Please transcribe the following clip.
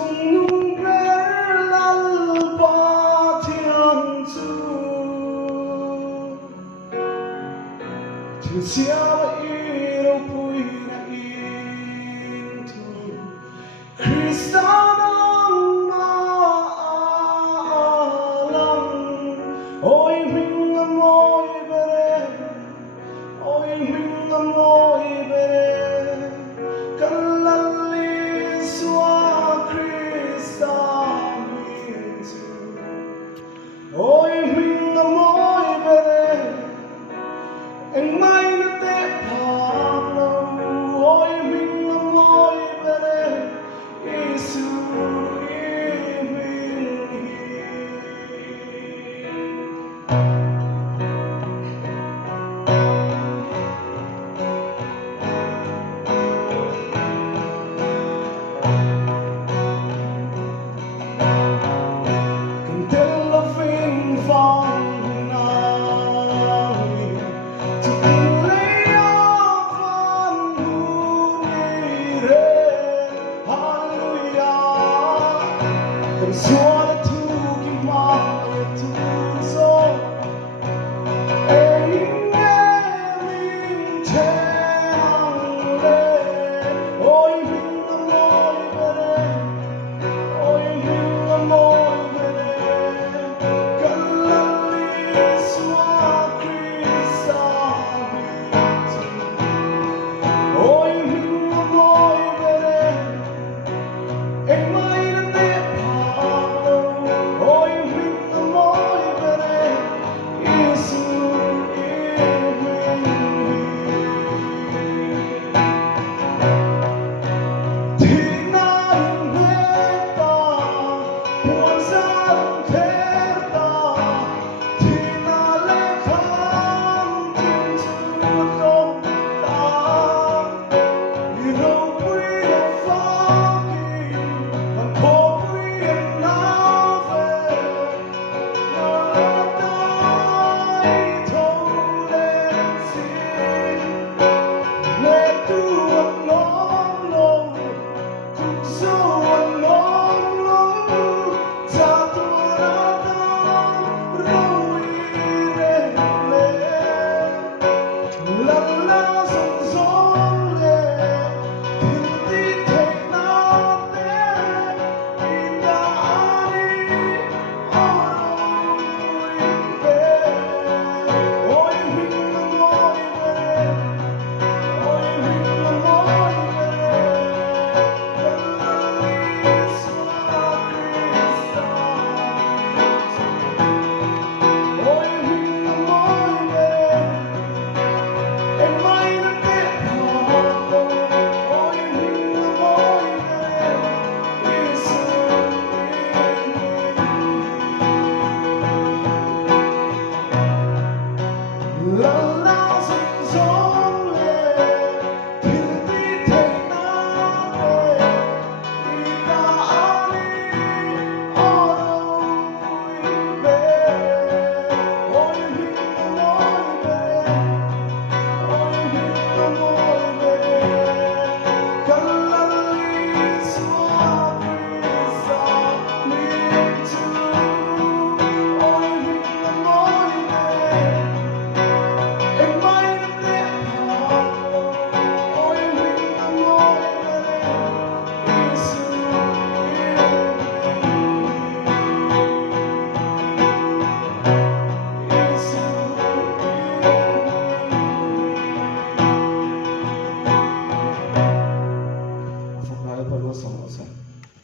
Tung nhung bé lăn qua thiên du Thiên xiao ý đâu bùi na in tu Christa nong na alang Ôi mình ngắm ôi bề Ôi mình ngắm ôi bề Cần lăn li xóa Christa min tu Ôi mình ngắm ôi bề Anh mai nó tệ phàm lâu Ôi mình ngắm ôi bề Giêsu yêu mình Cần tên là vinh phong nào Thực tình lấy áo văn hữu nghị rê Hallelujah Cần xóa đã thu kim mang tu